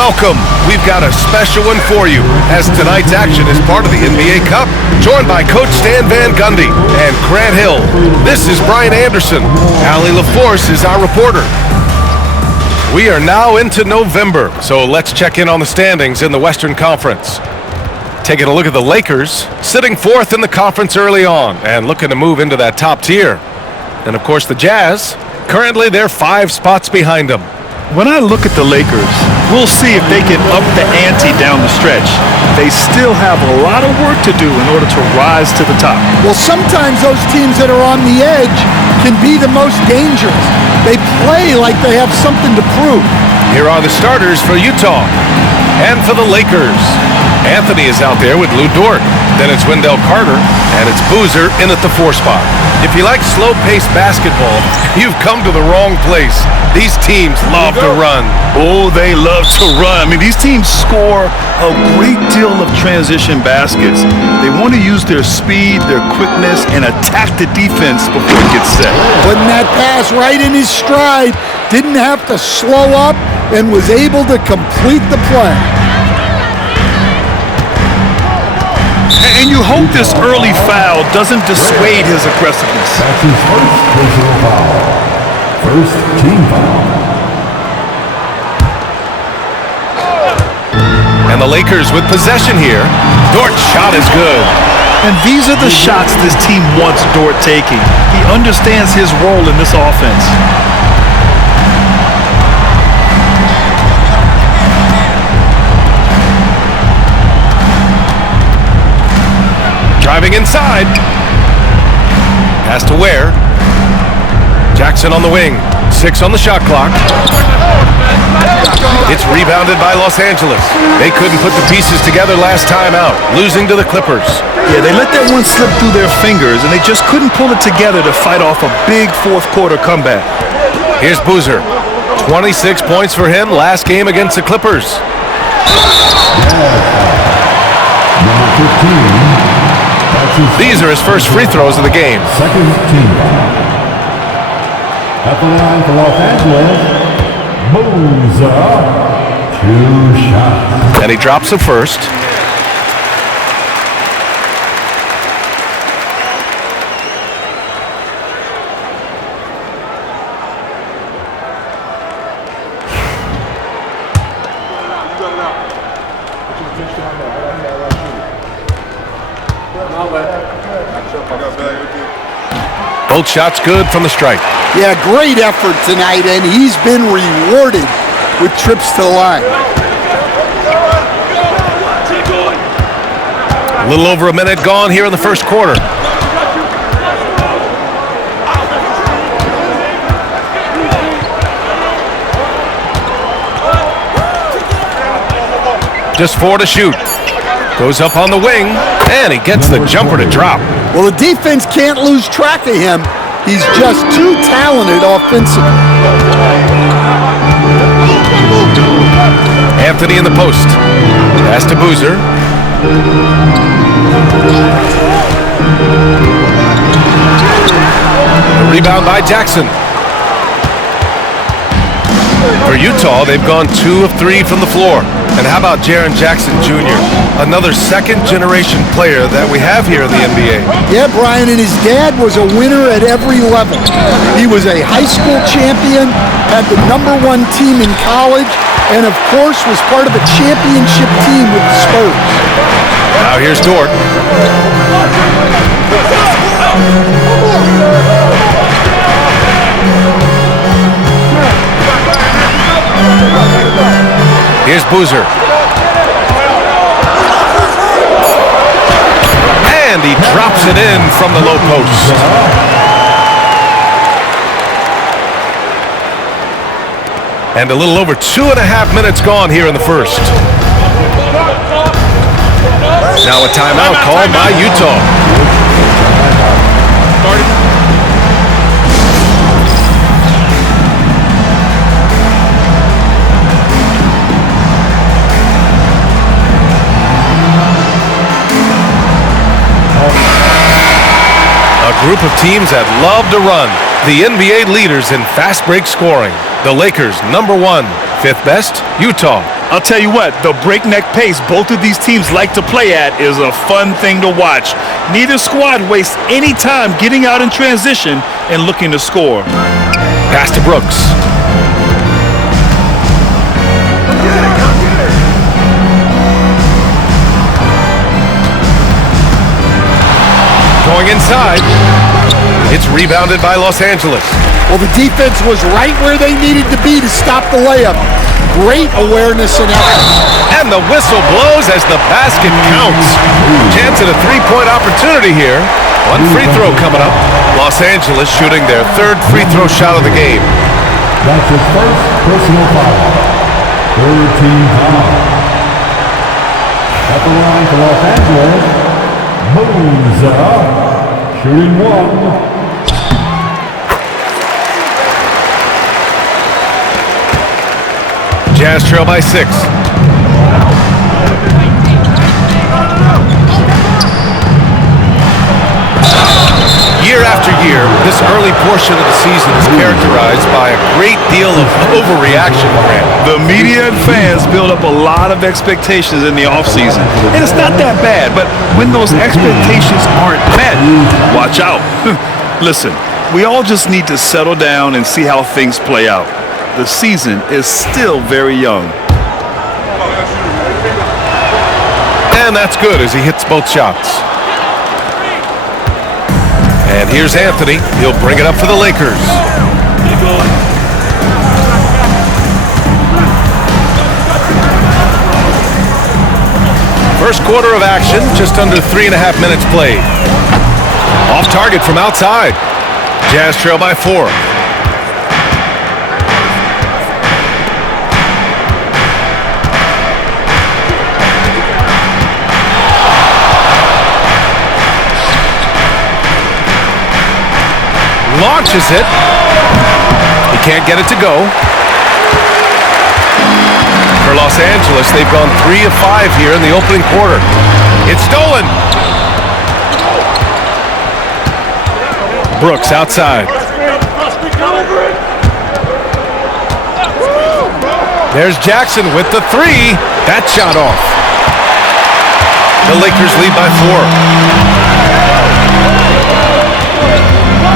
welcome. We've got a special one for you, as tonight's action is part of the NBA Cup. Joined by Coach Stan Van Gundy and Grant Hill, this is Brian Anderson. Allie LaForce is our reporter. We are now into November, so let's check in on the standings in the Western Conference. Taking a look at the Lakers, sitting fourth in the conference early on and looking to move into that top tier. And of course the Jazz, currently they're 5 spots behind them. When I look at the Lakers, we'll see if they can up the ante down the stretch. They still have a lot of work to do in order to rise to the top. Well, sometimes those teams that are on the edge can be the most dangerous. They play like they have something to prove. Here are the starters for Utah. And for the Lakers, Anthony is out there with Lou Dort. Then it's Wendell Carter, and it's Boozer in at the 4 spot. If you like slow-paced basketball, you've come to the wrong place. These teams love to run. Oh, they love to run. I mean, these teams score a great deal of transition baskets. They want to use their speed, their quickness, and attack the defense before it gets set. Putting that pass right in his stride, didn't have to slow up, and was able to complete the play. And you hope this early foul doesn't dissuade his aggressiveness. That's his first personal foul. First team foul. And the Lakers with possession here. Dort's shot is good. And these are the shots this team wants Dort taking. He understands his role in this offense. Driving inside. Pass to Ware. Jackson on the wing. 6 on the shot clock. It's rebounded by Los Angeles. They couldn't put the pieces together last time out, losing to the Clippers. Yeah, they let that one slip through their fingers, and they just couldn't pull it together to fight off a big fourth-quarter comeback. Here's Boozer. 26 points for him last game against the Clippers. Number 15. These are his first free throws of the game. Second team foul. At the line for Los Angeles, Boozer, 2 shots. And he drops the first. Both shots good from the stripe. Yeah, great effort tonight, and he's been rewarded with trips to the line. A little over a minute gone here in the first quarter. Just 4 to shoot. Goes up on the wing, and he gets the jumper to drop. Well, the defense can't lose track of him. He's just too talented offensively. Anthony in the post. Pass to Boozer. The rebound by Jackson. For Utah, they've gone 2 of 3 from the floor. And how about Jaren Jackson Jr., another second-generation player that we have here in the NBA? Yeah, Brian, and his dad was a winner at every level. He was a high school champion, had the #1 team in college, and of course was part of a championship team with the Spurs. Now here's Dort. Here's Boozer. And he drops it in from the low post. And a little over 2.5 minutes gone here in the first. Now a timeout called by Utah. A group of teams that love to run. The NBA leaders in fast break scoring. The Lakers, #1, 5th best. Utah, I'll tell you what, the breakneck pace both of these teams like to play at is a fun thing to watch. Neither squad wastes any time getting out in transition and looking to score. Pass to Brooks. Going inside. It's rebounded by Los Angeles. Well, the defense was right where they needed to be to stop the layup. Great awareness and effort. And the whistle blows as the basket counts. Chance at a three-point opportunity here. One free throw coming up. Los Angeles shooting their third free throw shot of the game. That's his first personal foul. Third team foul. At the line for Los Angeles, Moza, shooting one. Jazz trail by 6. Year after year, this early portion of the season is characterized by a great deal of overreaction, Grant. The media and fans build up a lot of expectations in the offseason. And it's not that bad, but when those expectations aren't met, watch out. Listen, we all just need to settle down and see how things play out. The season is still very young. And that's good as he hits both shots. And here's Anthony. He'll bring it up for the Lakers. First quarter of action, just under 3.5 minutes played. Off target from outside. Jazz trail by 4. Launches it. He can't get it to go. For Los Angeles, they've gone 3 of 5 here in the opening quarter. It's stolen. Brooks outside. There's Jackson with the 3. That shot off. The Lakers lead by 4.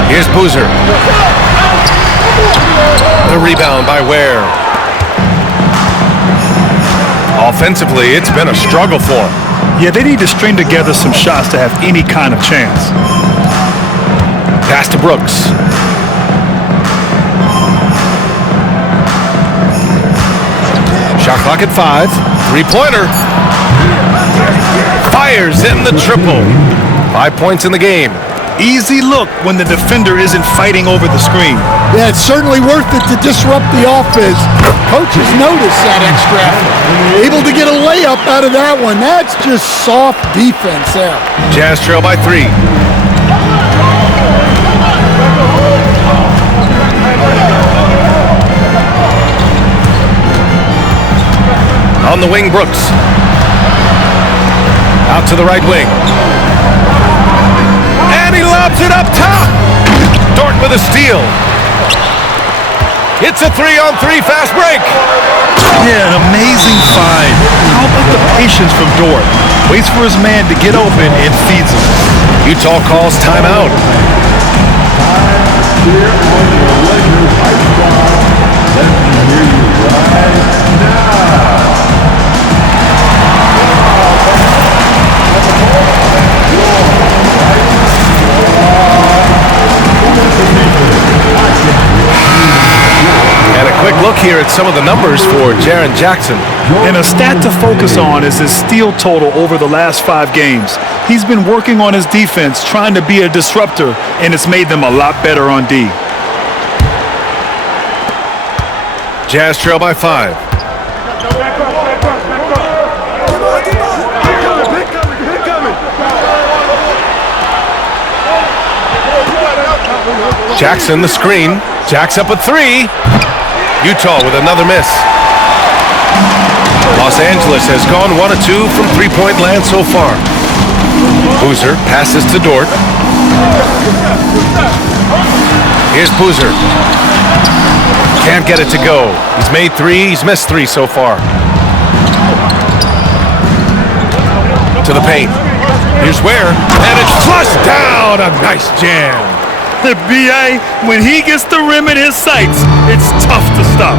Here's Boozer. The rebound by Ware. Offensively, it's been a struggle for them. Yeah, they need to string together some shots to have any kind of chance. Pass to Brooks. Shot clock at 5. Three-pointer. Fires in the triple. 5 points in the game. Easy look when the defender isn't fighting over the screen. Yeah, it's certainly worth it to disrupt the offense. Coaches notice that extra effort. Able to get a layup out of that one. That's just soft defense there. Jazz trail by 3. On the wing, Brooks. Out to the right wing. And he lobs it up top. Dort with a steal. It's a 3-on-3 fast break. Yeah, an amazing find. How about the patience from Dort? Waits for his man to get open and feeds him. Utah calls timeout. Here on your Lakers High Squad. Let me hear you right now. And a quick look here at some of the numbers for Jaren Jackson. And a stat to focus on is his steal total over the last 5 games. He's been working on his defense, trying to be a disruptor, and it's made them a lot better on D. Jazz trail by 5. Jackson the screen. Jacks up a 3. Utah with another miss. Los Angeles has gone 1 of 2 from three-point land so far. Boozer passes to Dort. Here's Boozer. Can't get it to go. He's made 3. He's missed 3 so far. To the paint. Here's Ware, and it's flushed down. A nice jam. The B.A., when he gets the rim in his sights, it's tough to stop.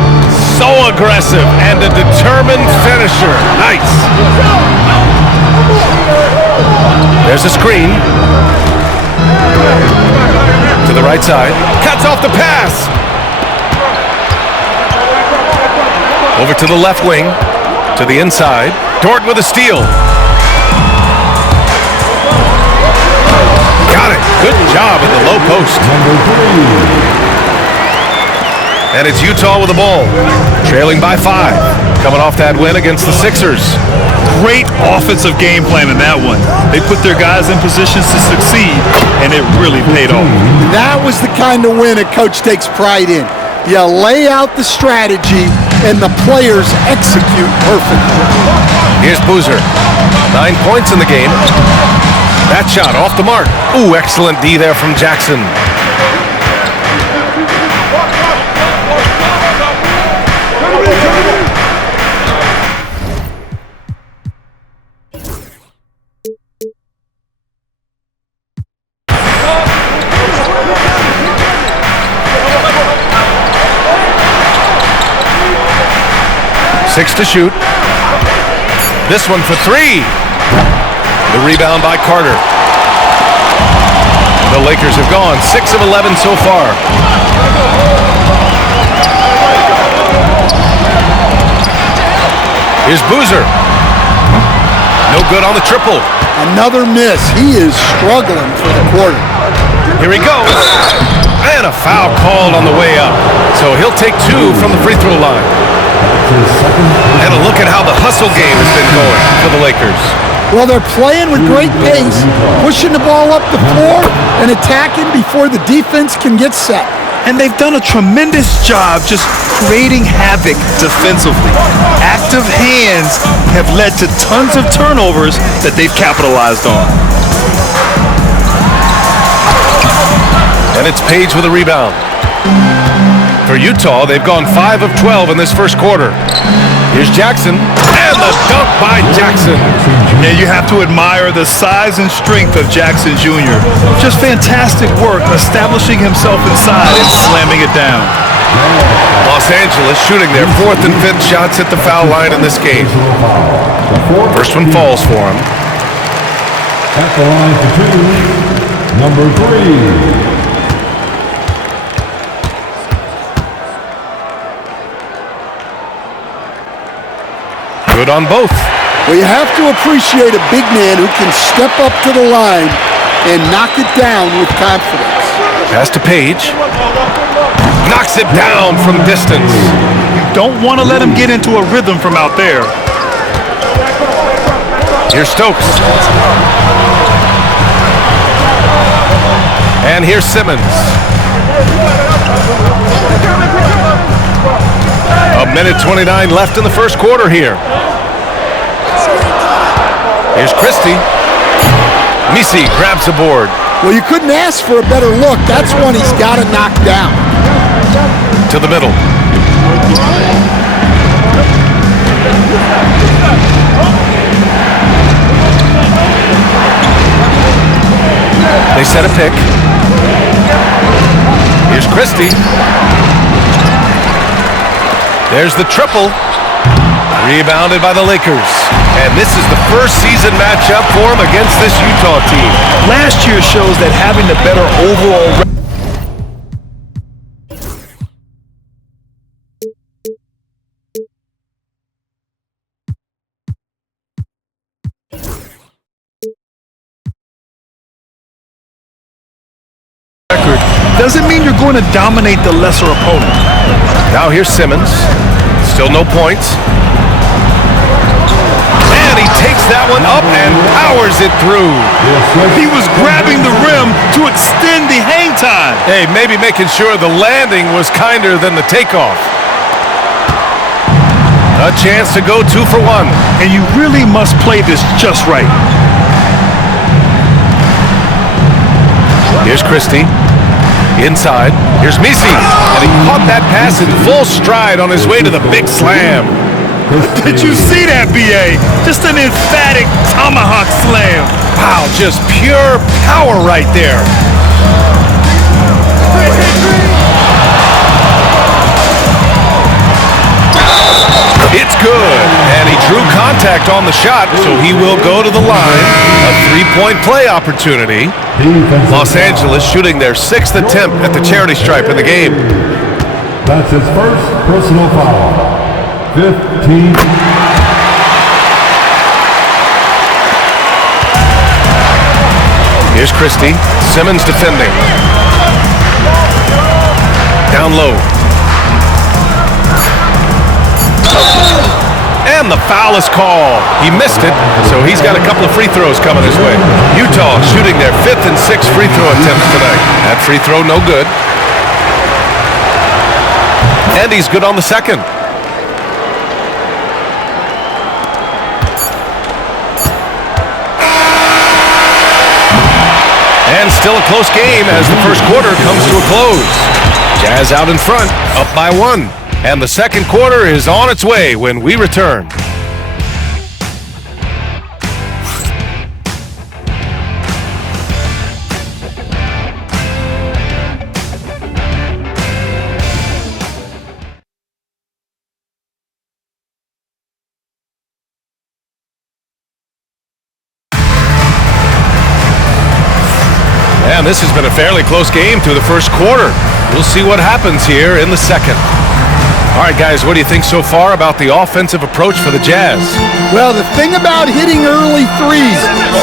So aggressive and a determined finisher. Nice. There's a screen. To the right side. Cuts off the pass. Over to the left wing. To the inside. Dort with a steal. Got it. Good job at the low post. And it's Utah with the ball. Trailing by 5. Coming off that win against the Sixers. Great offensive game plan in that one. They put their guys in positions to succeed, and it really paid off. That was the kind of win a coach takes pride in. You lay out the strategy, and the players execute perfectly. Here's Boozer. 9 points in the game. That shot off the mark. Ooh, excellent D there from Jackson. Six to shoot. This one for 3. The rebound by Carter. The Lakers have gone 6 of 11 so far. Here's Boozer. No good on the triple. Another miss. He is struggling for the quarter. Here he goes. And a foul called on the way up. So he'll take 2 from the free throw line. And a look at how the hustle game has been going for the Lakers. Well, they're playing with great pace, pushing the ball up the floor and attacking before the defense can get set. And they've done a tremendous job just creating havoc defensively. Active hands have led to tons of turnovers that they've capitalized on. And it's Page with a rebound. For Utah, they've gone 5 of 12 in this first quarter. Here's Jackson, and the dunk by Jackson. Yeah, you have to admire the size and strength of Jackson Jr. Just fantastic work establishing himself inside and slamming it down. Los Angeles shooting their 4th and 5th shots at the foul line in this game. First one falls for him. At the line for 2, number 3. Good on both. Well, you have to appreciate a big man who can step up to the line and knock it down with confidence. Pass to Page. Knocks it down from distance. Don't want to let him get into a rhythm from out there. Here's Stokes. And here's Simmons. A minute 29 left in the first quarter here. Here's Christie. Misi grabs the board. Well, you couldn't ask for a better look. That's one he's got to knock down. To the middle. They set a pick. Here's Christie. There's the triple. Rebounded by the Lakers. And this is the first season matchup for him against this Utah team. Last year shows that having the better overall record doesn't mean you're going to dominate the lesser opponent. Now here's Simmons. Still no points. And he takes that one up and powers it through. He was grabbing the rim to extend the hang time. Hey, maybe making sure the landing was kinder than the takeoff. A chance to go 2 for 1. And you really must play this just right. Here's Christie. Inside. Here's Misi. And he caught that pass in full stride on his way to the big slam. Did you see that, B.A.? Just an emphatic tomahawk slam. Wow, just pure power right there. It's good, and he drew contact on the shot, so he will go to the line. A three-point play opportunity. Los Angeles shooting their 6th attempt at the charity stripe in the game. That's his first personal foul. 15. Here's Christie. Simmons defending. Down low. And the foul is called. He missed it, so he's got a couple of free throws coming his way. Utah shooting their 5th and 6th free throw attempts tonight. That free throw no good. And he's good on the second. And still a close game as the first quarter comes to a close. Jazz out in front, up by 1. And the second quarter is on its way when we return. And this has been a fairly close game through the first quarter. We'll see what happens here in the second. All right, guys, what do you think so far about the offensive approach for the Jazz? Well, the thing about hitting early threes,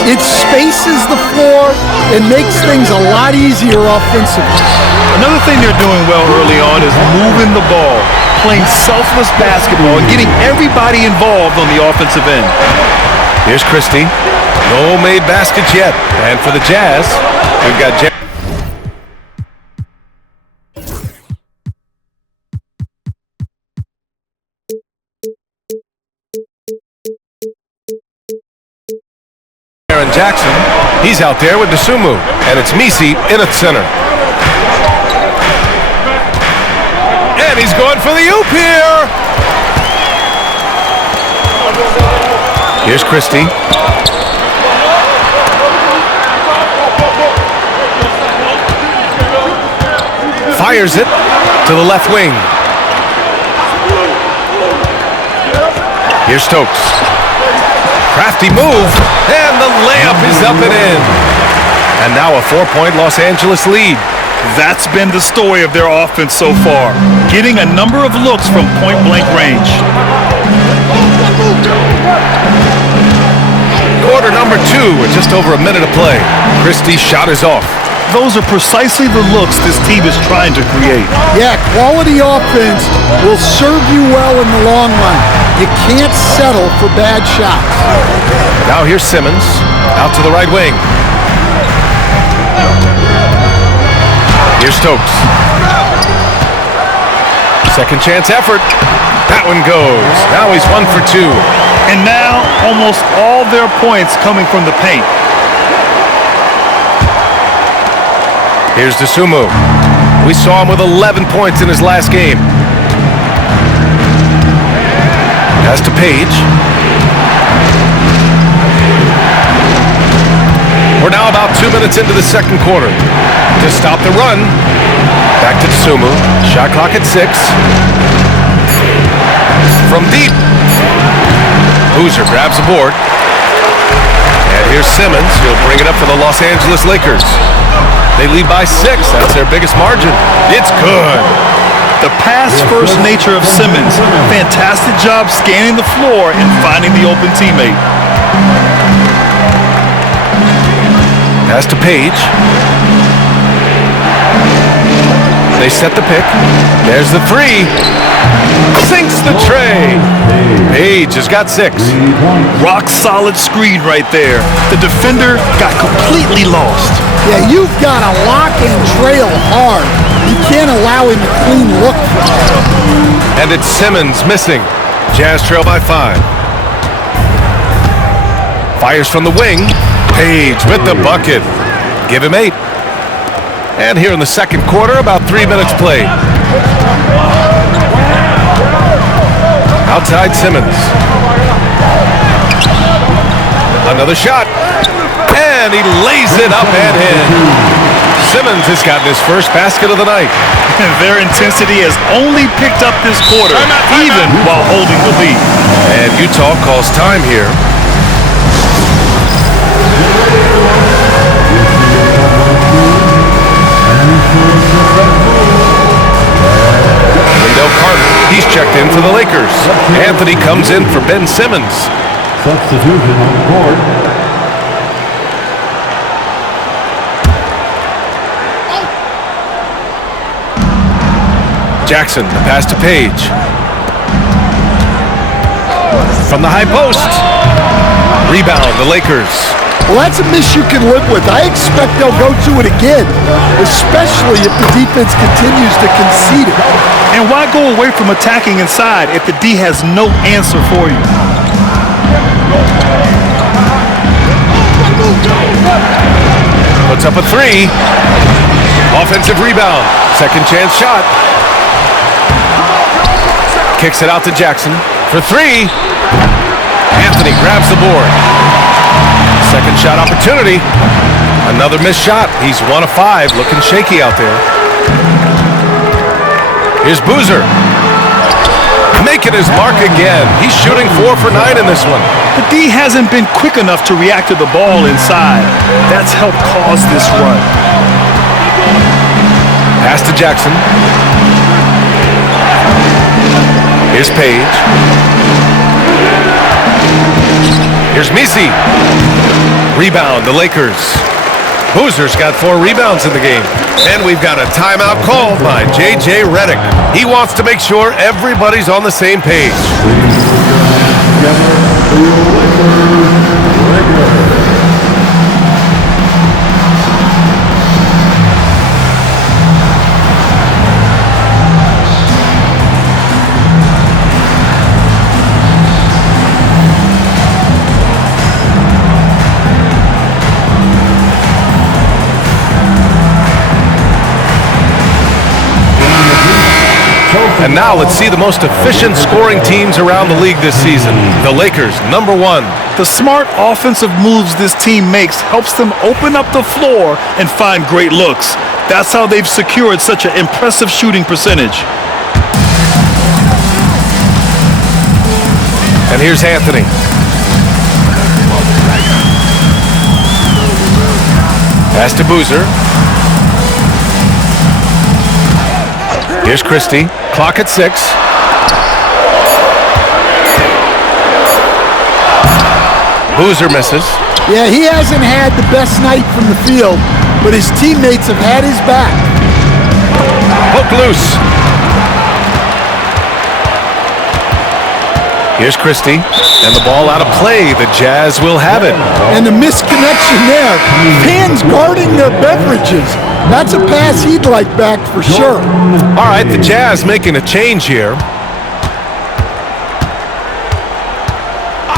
it spaces the floor and makes things a lot easier offensively. Another thing they're doing well early on is moving the ball, playing selfless basketball, and getting everybody involved on the offensive end. Here's Christie. No made baskets yet. And for the Jazz, we've got Jackson. He's out there with Dosunmu, and it's Misi in at center. And he's going for the oop here. Here's Christie. Fires it to the left wing. Here's Stokes. Crafty move, and the layup is up and in. And now a 4-point Los Angeles lead. That's been the story of their offense so far, getting a number of looks from point-blank range. Quarter number 2 with just over a minute to play. Christie's shot is off. Those are precisely the looks this team is trying to create. Yeah, quality offense will serve you well in the long run. You can't settle for bad shots. Now here's Simmons, out to the right wing. Here's Stokes. Second chance effort. That one goes. Now he's 1 for 2. And now almost all their points coming from the paint. Here's Dosunmu. We saw him with 11 points in his last game. Pass to Page. We're now about 2 minutes into the second quarter. To stop the run, back to Dosunmu. Shot clock at 6. From deep. Boozer grabs the board. And here's Simmons. He'll bring it up for the Los Angeles Lakers. They lead by 6. That's their biggest margin. It's good. The pass-first nature of Simmons. Fantastic job scanning the floor and finding the open teammate. Pass to Page. They set the pick. There's the 3. Sinks the tray. Page has got 6. Rock solid screen right there. The defender got completely lost. Yeah, you've got to lock and trail hard. You can't allow him to clean look. And it's Simmons missing. Jazz trail by 5. Fires from the wing. Page with the bucket. Give him 8. And here in the second quarter, about 3 minutes played. Outside Simmons. Another shot. And he lays it up and in. Simmons has gotten his first basket of the night. Their intensity has only picked up this quarter, even while holding the lead. And Utah calls time here. Wendell Carter, he's checked in for the Lakers. Anthony comes in for Ben Simmons. Substitution on the court. Jackson, the pass to Page. From the high post. Rebound, the Lakers. Well, that's a miss you can live with. I expect they'll go to it again, especially if the defense continues to concede it. And why go away from attacking inside if the D has no answer for you? Puts up a three. Offensive rebound. Second chance shot. Kicks it out to Jackson for three. Anthony grabs the board. Second shot opportunity. Another missed shot. He's 1 of 5, looking shaky out there. Here's Boozer. Making his mark again. He's shooting 4 for 9 in this one. The D hasn't been quick enough to react to the ball inside. That's helped cause this run. Pass to Jackson. Here's Page. Here's Misi. Rebound, the Lakers. Boozer's got 4 rebounds in the game. And we've got a timeout called by J.J. Redick. He wants to make sure everybody's on the same page. And now let's see the most efficient scoring teams around the league this season. The Lakers, number 1. The smart offensive moves this team makes helps them open up the floor and find great looks. That's how they've secured such an impressive shooting percentage. And here's Anthony. Pass to Boozer. Here's Christie. Clock at 6. Boozer misses. Yeah, he hasn't had the best night from the field, but his teammates have had his back. Hook loose. Here's Christie. And the ball out of play. The Jazz will have it. And the misconnection there. Fans guarding their beverages. That's a pass he'd like back for sure. All right, the Jazz making a change here.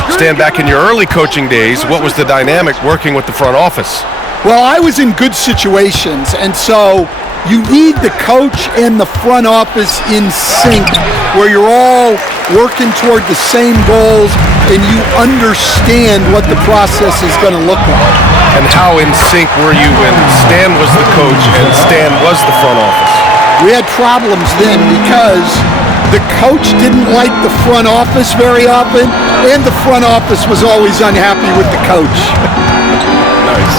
Stand back in your early coaching days. What was the dynamic working with the front office? Well, I was in good situations, and so you need the coach and the front office in sync, where you're all working toward the same goals and you understand what the process is going to look like. And how in sync were you when Stan was the coach and Stan was the front office? We had problems then because the coach didn't like the front office very often, and the front office was always unhappy with the coach. Nice.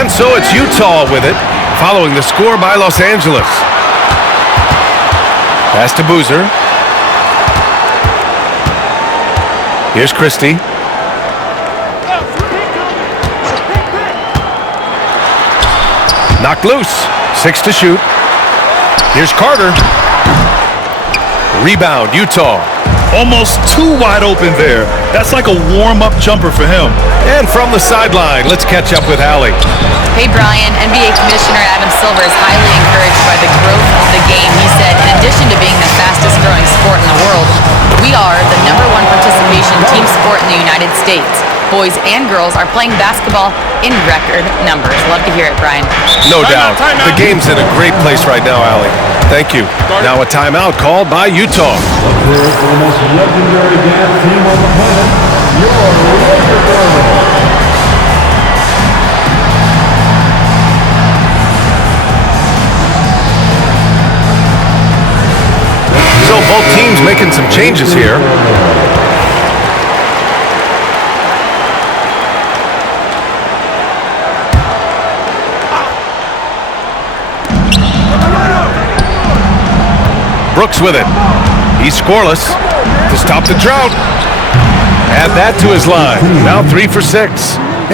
And so it's Utah with it, following the score by Los Angeles. Pass to Boozer. Here's Christie. Knocked loose. 6 to shoot. Here's Carter. Rebound, Utah. Almost too wide open there. That's like a warm-up jumper for him. And from the sideline, let's catch up with Allie. Hey, Brian. NBA Commissioner Adam Silver is highly encouraged by the growth of the game. He said, in addition to being the fastest-growing sport in the world, we are the #1 participation team sport in the United States. Boys and girls are playing basketball in record numbers. Love to hear it, Brian. No doubt. The game's in a great place right now, Allie. Thank you. Now a timeout called by Utah. Here for the most legendary dance team on the planet, your Laker Girls. So both teams making some changes here. Brooks with it. He's scoreless to stop the drought. Add that to his line. Now 3 for 6.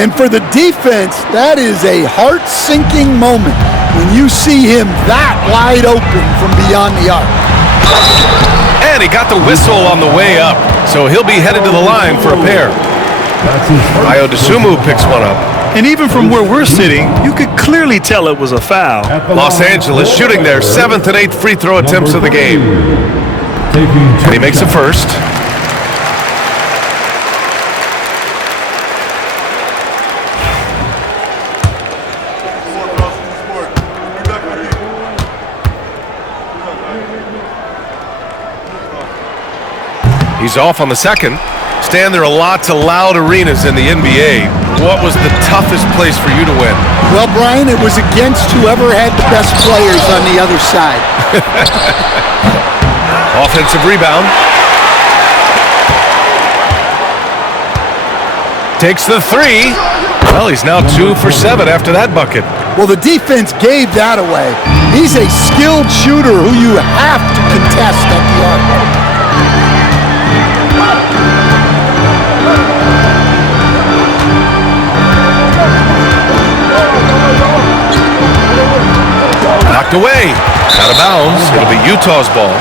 And for the defense, that is a heart-sinking moment when you see him that wide open from beyond the arc. And he got the whistle on the way up, so he'll be headed to the line for a pair. Ayo Dosunmu picks one up. And even from where we're sitting, you could clearly tell it was a foul. Los Angeles shooting their 7th and 8th free throw attempts of the game. And he makes the first. He's off on the second. Stan, there are lots of loud arenas in the NBA. What was the toughest place for you to win? Well, Brian, it was against whoever had the best players on the other side. Offensive rebound. Takes the three. Well, he's now 2 for 7 after that bucket. Well, the defense gave that away. He's a skilled shooter who you have to contest at the arc. Knocked away. Out of bounds. It'll be Utah's ball.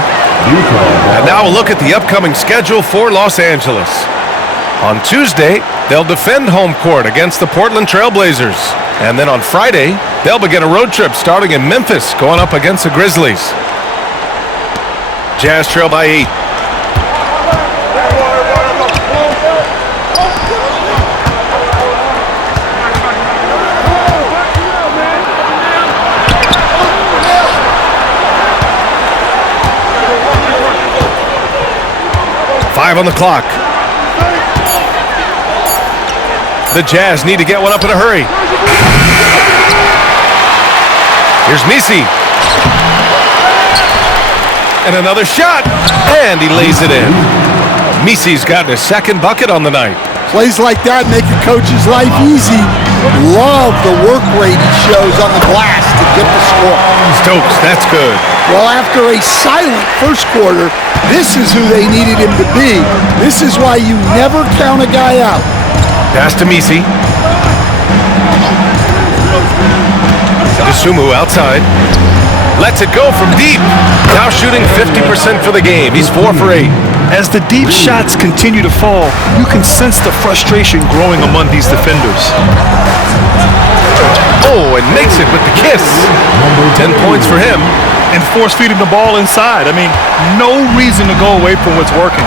And now a look at the upcoming schedule for Los Angeles. On Tuesday, they'll defend home court against the Portland Trail Blazers. And then on Friday, they'll begin a road trip starting in Memphis, going up against the Grizzlies. Jazz trail by 8. On the clock. The Jazz need to get one up in a hurry. Here's Misi. And another shot. And he lays it in. Misi's gotten his second bucket on the night. Plays like that make a coach's life easy. Love the work rate he shows on the glass to get the score. Stokes, that's good. Well, after a silent first quarter, this is who they needed him to be. This is why you never count a guy out. Pass to Misi. Dosunmu outside. Lets it go from deep. Now shooting 50% for the game. He's 4 for 8. As the deep shots continue to fall, you can sense the frustration growing among these defenders. Oh, and makes it with the kiss. 10 points for him. And force feeding the ball inside. I mean, no reason to go away from what's working.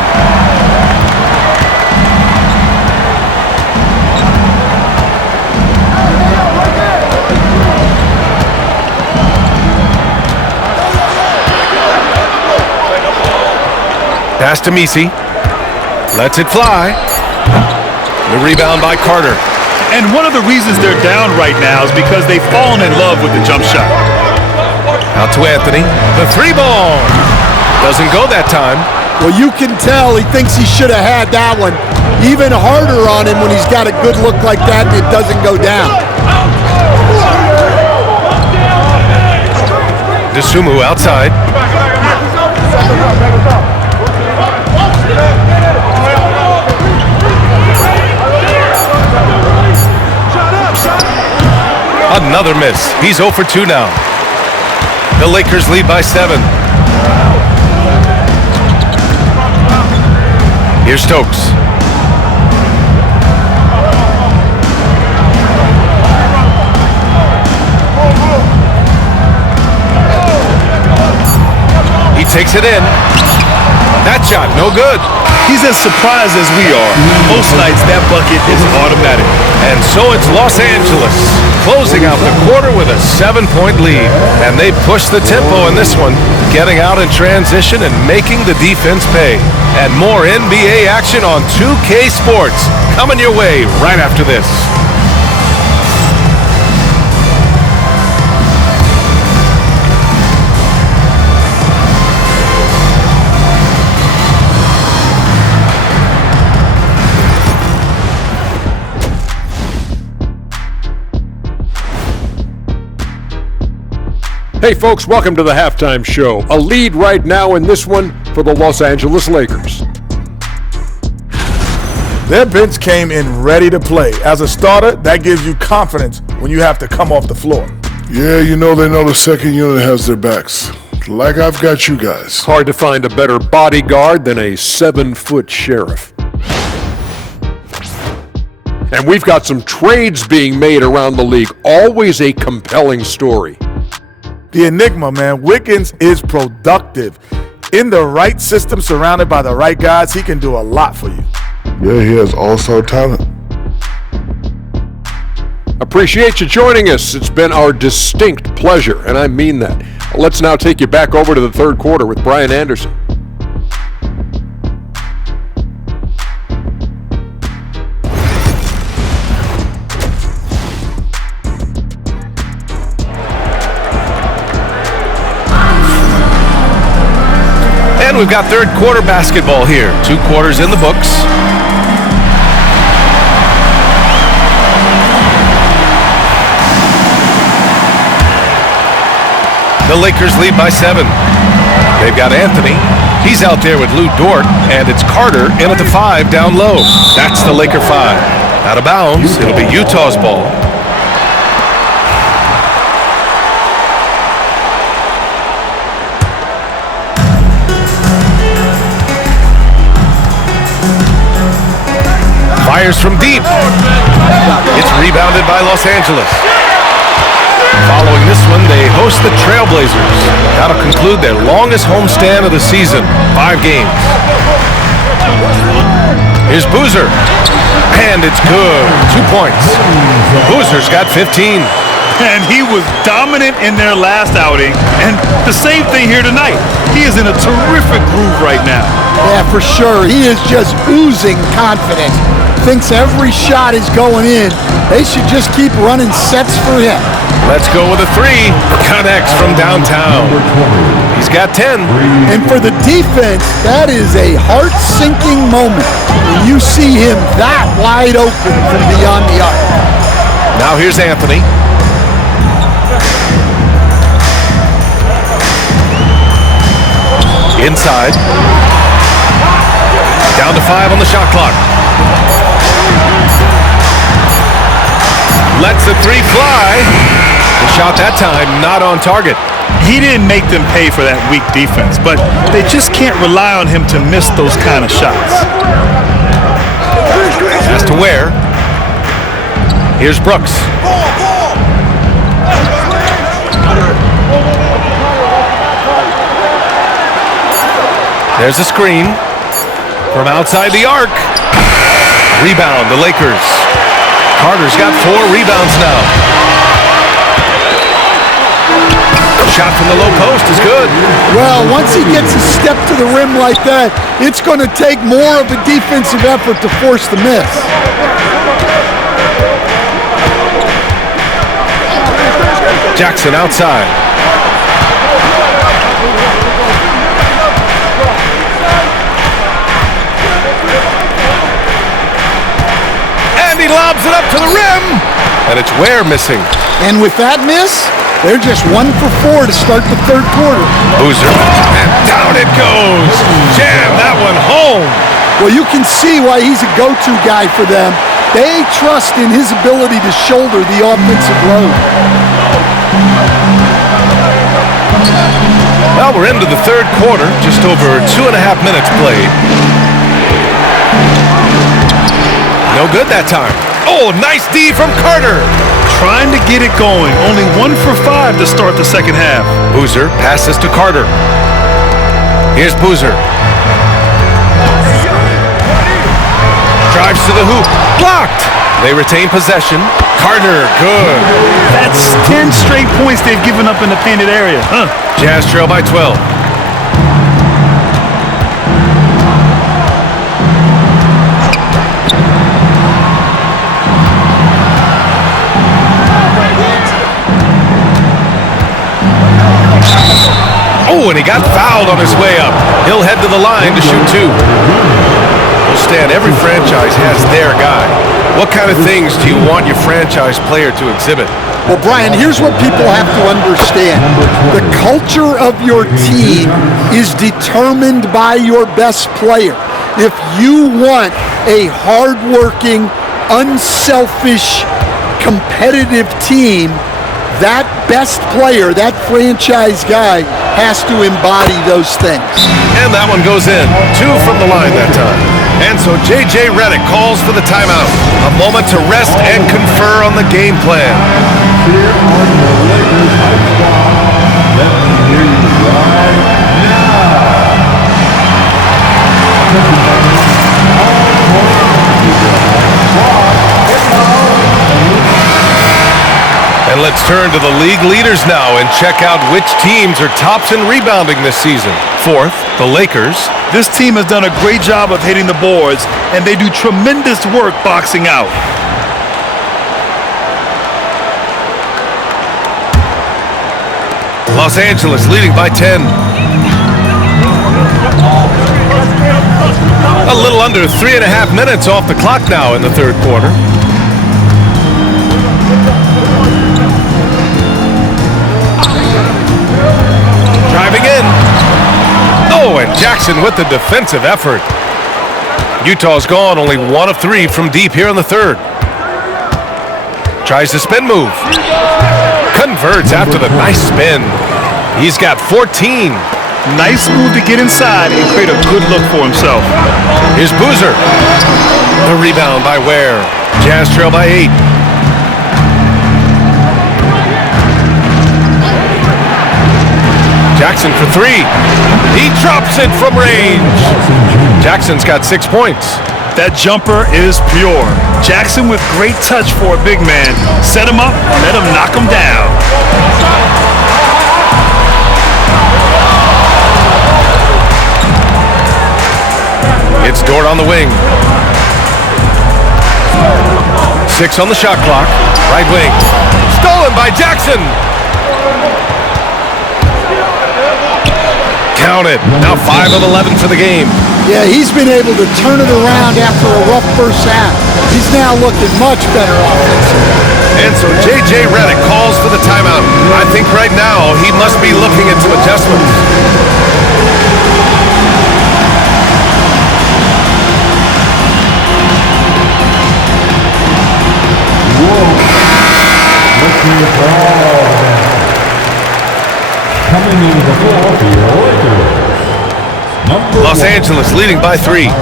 Pass to Misi. Lets it fly. The rebound by Carter. And one of the reasons they're down right now is because they've fallen in love with the jump shot. Out to Anthony. The 3-ball. Doesn't go that time. Well, you can tell he thinks he should have had that one. Even harder on him when he's got a good look like that and it doesn't go down. Dosunmu outside. Another miss. He's 0 for 2 now. The Lakers lead by 7. Here's Stokes. He takes it in. That shot, no good. He's as surprised as we are. Most nights, that bucket is automatic. And so it's Los Angeles, closing out the quarter with a 7-point lead. And they push the tempo in this one, getting out in transition and making the defense pay. And more NBA action on 2K Sports coming your way right after this. Hey folks, welcome to the halftime show. A lead right now in this one for the Los Angeles Lakers. Their bench came in ready to play. As a starter, that gives you confidence when you have to come off the floor. Yeah, they know the second unit has their backs. Like I've got you guys. Hard to find a better bodyguard than a 7-foot sheriff. And we've got some trades being made around the league. Always a compelling story. The enigma, man, Wiggins is productive. In the right system, surrounded by the right guys, he can do a lot for you. Yeah, he has all-star talent. Appreciate you joining us. It's been our distinct pleasure, and I mean that. Let's now take you back over to the third quarter with Brian Anderson. And we've got third quarter basketball here. 2 quarters in the books. The Lakers lead by 7. They've got Anthony. He's out there with Lou Dort, and it's Carter in at the 5 down low. That's the Laker 5. Out of bounds. It'll be Utah's ball. Fires from deep. It's rebounded by Los Angeles. Following this one, they host the Trailblazers. That'll conclude their longest homestand of the season, 5 games. Here's Boozer. And it's good. 2 points. Boozer's got 15. And he was dominant in their last outing. And the same thing here tonight. He is in a terrific groove right now. Yeah, for sure. He is just oozing confidence. Thinks every shot is going in. They should just keep running sets for him. Let's go with a 3. Connects from downtown. He's got 10. And for the defense, that is a heart-sinking moment when you see him that wide open from beyond the arc. Now here's Anthony. Inside. Down to 5 on the shot clock. Lets the 3 fly. The shot that time not on target. He didn't make them pay for that weak defense, but they just can't rely on him to miss those kind of shots. Has to Ware. Here's Brooks. There's a screen from outside the arc. Rebound, the Lakers. Carter's got 4 rebounds now. Shot from the low post is good. Well, once he gets a step to the rim like that, it's going to take more of a defensive effort to force the miss. Jackson outside. And he lobs it up to the rim. And it's Ware missing. And with that miss, they're just 1 for 4 to start the third quarter. Boozer. And down it goes. Jam that one home. Well, you can see why he's a go-to guy for them. They trust in his ability to shoulder the offensive load. Well, we're into the third quarter. Just over 2.5 minutes played. No good that time. Oh, nice D from Carter. Trying to get it going. Only 1 for 5 to start the second half. Boozer passes to Carter. Here's Boozer. Drives to the hoop. Blocked. They retain possession. Carter, good. That's 10 straight points they've given up in the painted area. Jazz trail by 12. Oh, and he got fouled on his way up. He'll head to the line to shoot two. Well, Stan, every franchise has their guy. What kind of things do you want your franchise player to exhibit? Well, Brian, here's what people have to understand. The culture of your team is determined by your best player. If you want a hardworking, unselfish, competitive team, that best player, that franchise guy, has to embody those things. And that one goes in. Two from the line that time. And so J.J. Redick calls for the timeout. A moment to rest and confer on the game plan. Here on the Lakers High Squad. Let me hear you right And let's turn to the league leaders now and check out which teams are tops in rebounding this season. Fourth, the Lakers. This team has done a great job of hitting the boards, and they do tremendous work boxing out. Los Angeles leading by 10. A little under 3.5 minutes off the clock now in the third quarter. Driving in. Oh, and Jackson with the defensive effort. Utah's gone only 1 of 3 from deep here in the third. Tries the spin move. Converts after the nice spin. He's got 14. Nice move to get inside and create a good look for himself. Here's Boozer. The rebound by Ware. Jazz trail by 8. Jackson for 3. He drops it from range. Jackson's got 6 points. That jumper is pure. Jackson with great touch for a big man. Set him up, let him knock him down. It's Dort on the wing. 6 on the shot clock. Right wing. Stolen by Jackson. Count it. Now 5 of 11 for the game. Yeah, he's been able to turn it around after a rough first half. He's now looking much better offensively. And so J.J. Redick calls for the timeout. I think right now he must be looking at some adjustments. Coming into the floor for your Lakers. Los Angeles leading by 3. And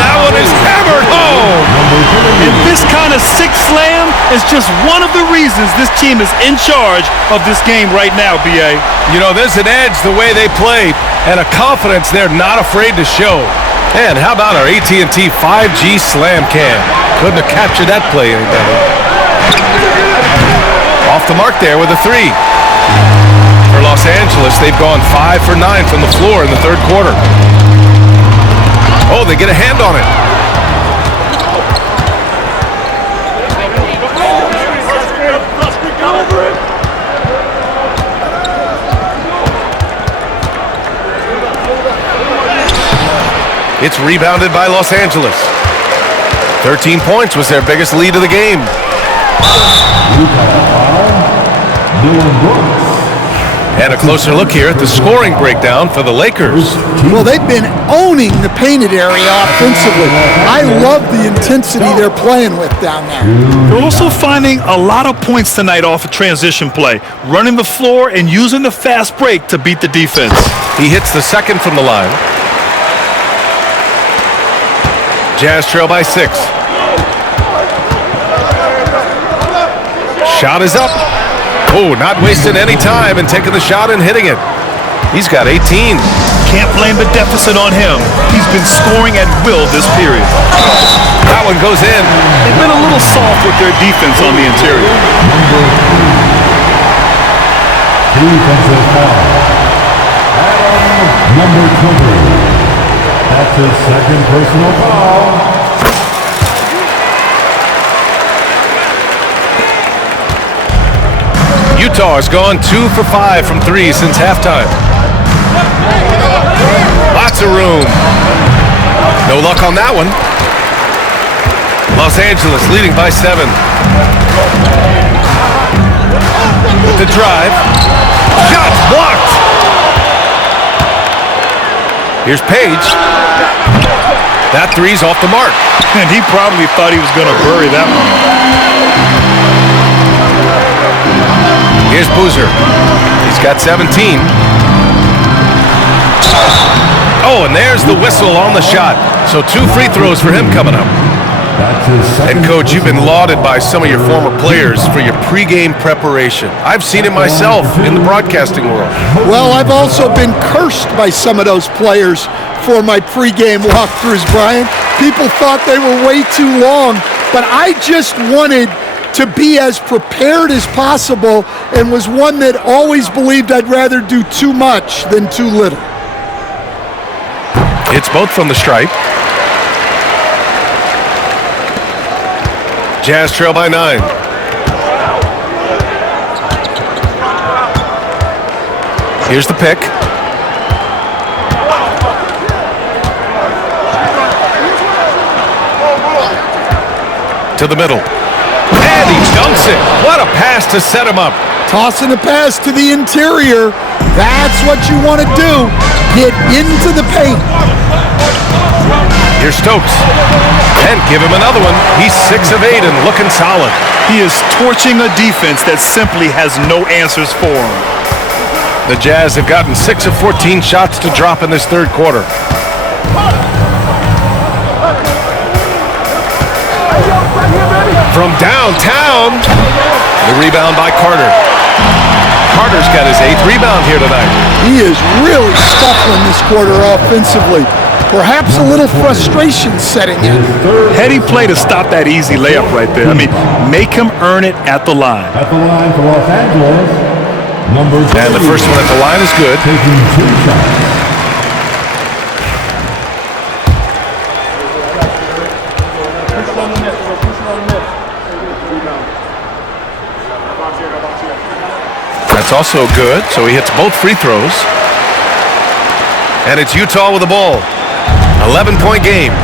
that one is hammered home. And this kind of sick slam is just one of the reasons this team is in charge of this game right now, B.A. You know, there's an edge the way they play and a confidence they're not afraid to show. And how about our AT&T 5G slam cam? Couldn't have captured that play any better. Off the mark there with a 3. For Los Angeles, they've gone 5 for 9 from the floor in the third quarter. Oh, they get a hand on it. It's rebounded by Los Angeles. 13 points was their biggest lead of the game. And a closer look here at the scoring breakdown for the Lakers. Well, they've been owning the painted area offensively. I love the intensity they're playing with down there. They're also finding a lot of points tonight off of transition play, running the floor and using the fast break to beat the defense. He hits the second from the line. Jazz trail by 6. Shot is up. Oh, not wasting any time and taking the shot and hitting it. He's got 18. Can't blame the deficit on him. He's been scoring at will this period. That one goes in. They've been a little soft with their defense on the interior. Defensive foul. Number 20. That's his second personal foul. Utah has gone 2 for 5 from 3 since halftime. Lots of room. No luck on that one. Los Angeles leading by 7. With the drive. Shots blocked. Here's Page. That three's off the mark. And he probably thought he was going to bury that one. Here's Boozer. He's got 17. Oh, and there's the whistle on the shot. So 2 free throws for him coming up. And Coach, you've been lauded by some of your former players for your pregame preparation. I've seen it myself in the broadcasting world. Well, I've also been cursed by some of those players for my pregame walkthroughs, Brian. People thought they were way too long, but I just wanted to be as prepared as possible and was one that always believed I'd rather do too much than too little. It's both from the stripe. Jazz trail by 9. Here's the pick. To the middle. And he dunks it. What a pass to set him up. Tossing a pass to the interior. That's what you want to do. Get into the paint. Here's Stokes. And give him another one. He's 6 of 8 and looking solid. He is torching a defense that simply has no answers for him. The Jazz have gotten 6 of 14 shots to drop in this third quarter. From downtown, the rebound by Carter. Carter's got his 8th rebound here tonight. He is really scuffling this quarter offensively. Perhaps a little frustration setting in. Heady play to stop that easy layup right there. I mean, make him earn it at the line. At the line for Los Angeles, number 3. And the first one at the line is good. Taking 2 shots. That's also good, so he hits both free throws. And it's Utah with the ball. 11-point game.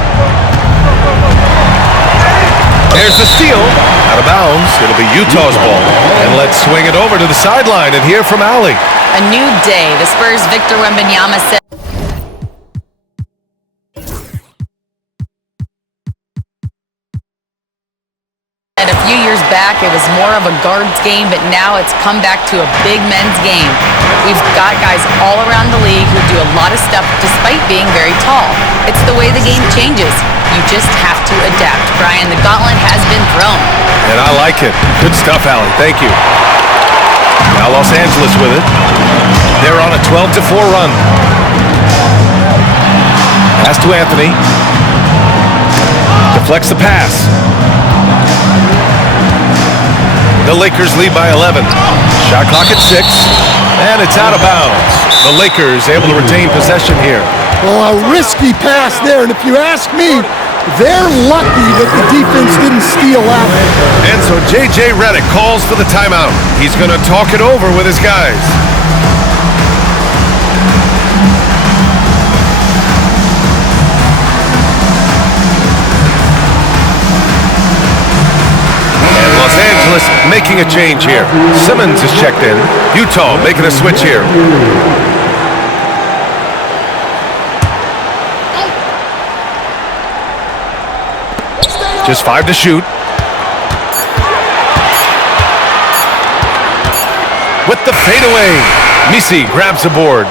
There's the steal. Out of bounds. It'll be Utah's ball. And let's swing it over to the sideline and hear from Allie. A new day. The Spurs' Victor Wembanyama said a few years back it was more of a guards game, but now it's come back to a big men's game. We've got guys all around the league who do a lot of stuff despite being very tall. It's the way the game changes. You just have to adapt. Brian, the gauntlet has been thrown. And I like it. Good stuff, Allie. Thank you. Now Los Angeles with it. They're on a 12-4 run. Pass to Anthony. Deflects the pass. The Lakers lead by 11. Shot clock at 6. And it's out of bounds. The Lakers able to retain possession here. Well, a risky pass there, and if you ask me, they're lucky that the defense didn't steal out. And so J.J. Redick calls for the timeout. He's going to talk it over with his guys. And Los Angeles making a change here. Simmons is checked in. Utah making a switch here. Just 5 to shoot. With the fadeaway, Misi grabs the board.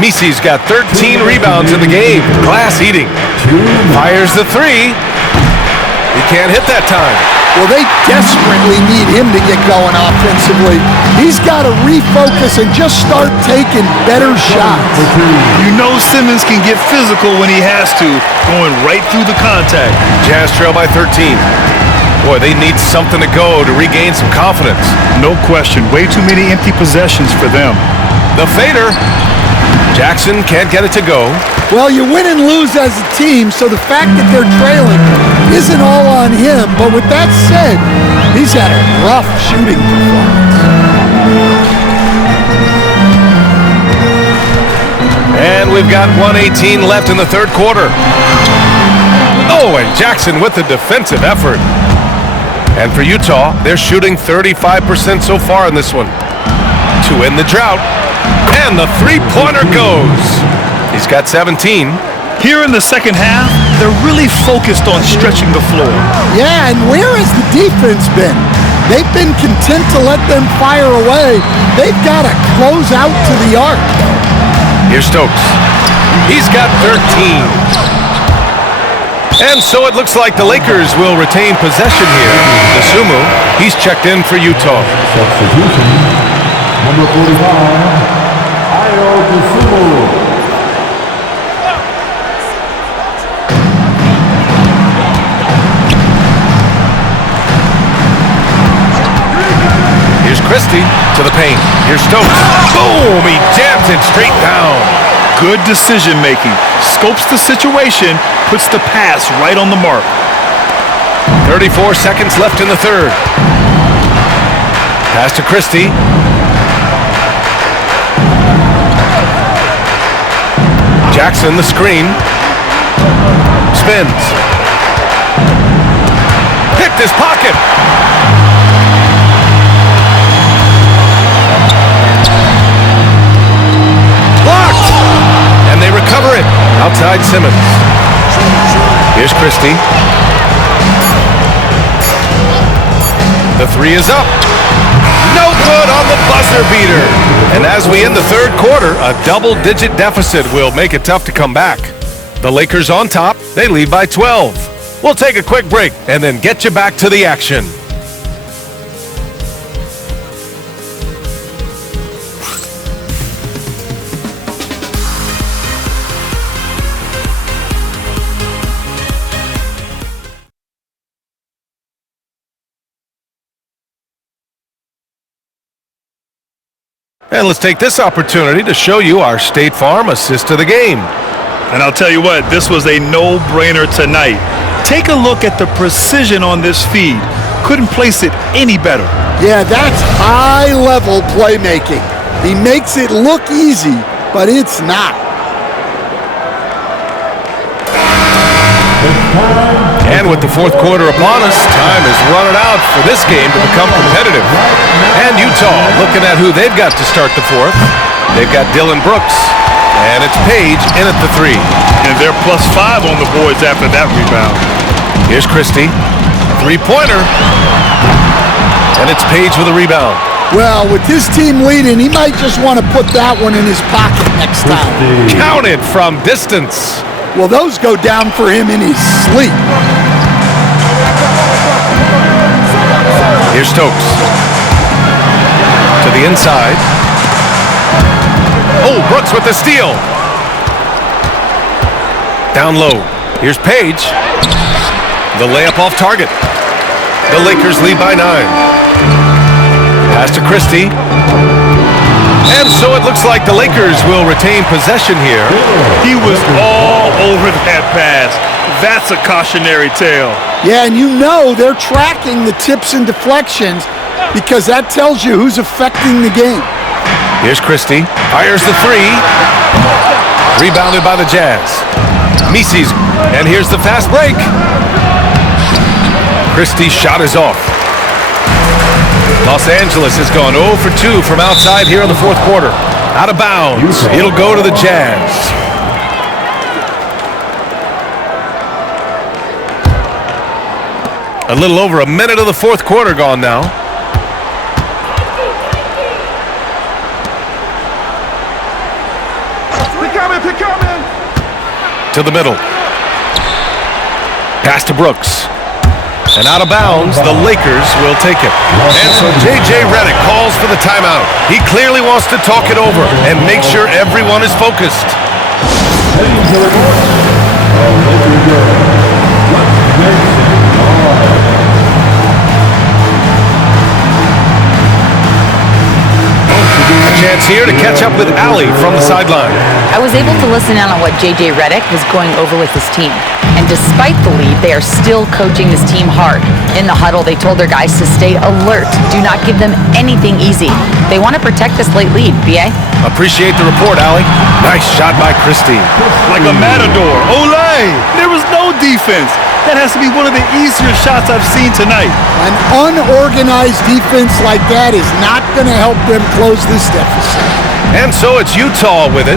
Misi's got 13 rebounds in the game. Glass eating. Fires the 3. He can't hit that time. Well, they desperately need him to get going offensively. He's got to refocus and just start taking better shots. You know Simmons can get physical when he has to, going right through the contact. Jazz trail by 13. Boy, they need something to go to regain some confidence. No question. Way too many empty possessions for them. The fader. Jackson can't get it to go. Well, you win and lose as a team, so the fact that they're trailing isn't all on him. But with that said, he's had a rough shooting performance. And we've got 1:18 left in the third quarter. Oh, and Jackson with the defensive effort. And for Utah, they're shooting 35% so far in this one. To end the drought. And the three-pointer goes. He's got 17. Here in the second half, they're really focused on stretching the floor. Yeah, and where has the defense been? They've been content to let them fire away. They've got to close out to the arc. Here's Stokes. He's got 13. And so it looks like the Lakers will retain possession here. Dosunmu, he's checked in for Utah. Substitution. Number 45. Here's Christie to the paint. Here's Stokes. Boom! He jams it straight down. Good decision making. Scopes the situation, puts the pass right on the mark. 34 seconds left in the third. Pass to Christie. Jackson, the screen. Spins. Picked his pocket. Blocked. And they recover it. Outside Simmons. Here's Christie. The three is up. No good on the buzzer beater. And as we end the third quarter, a double-digit deficit will make it tough to come back. The Lakers on top. They lead by 12. We'll take a quick break and then get you back to the action. And let's take this opportunity to show you our State Farm assist to the game. And I'll tell you what, this was a no-brainer tonight. Take a look at the precision on this feed. Couldn't place it any better. Yeah, that's high-level playmaking. He makes it look easy, but it's not. And with the fourth quarter upon us, time is running out for this game to become competitive. And Utah looking at who they've got to start the fourth. They've got Dylan Brooks, and it's Page in at the three. And they're +5 on the boards after that rebound. Here's Christie, three-pointer, and it's Page with a rebound. Well, with his team leading, he might just want to put that one in his pocket next time. Counted from distance. Well, those go down for him in his sleep. Here's Stokes. To the inside. Oh, Brooks with the steal. Down low. Here's Page. The layup off target. The Lakers lead by 9. Pass to Christie. And so it looks like the Lakers will retain possession here. He was all over that pass. That's a cautionary tale. Yeah, and you know they're tracking the tips and deflections because that tells you who's affecting the game. Here's Christie. Fires the three. Rebounded by the Jazz. Mises. And here's the fast break. Christie's shot is off. Los Angeles has gone 0 for 2 from outside here in the fourth quarter. Out of bounds. It'll go to the Jazz. A little over a minute of the fourth quarter gone now. To the middle. Pass to Brooks. And out of bounds, the Lakers will take it. And so J.J. Redick calls for the timeout. He clearly wants to talk it over and make sure everyone is focused. Heading to the court, the Lakers girls, A chance here to catch up with Allie from the sideline. I was able to listen in on what J.J. Redick was going over with his team. And despite the lead, they are still coaching this team hard. In the huddle, they told their guys to stay alert. Do not give them anything easy. They want to protect this late lead, B.A. Appreciate the report, Allie. Nice shot by Christie. Like a matador. Olay! There was no defense. That has to be one of the easier shots I've seen tonight. An unorganized defense like that is not going to help them close this deficit. And so it's Utah with it.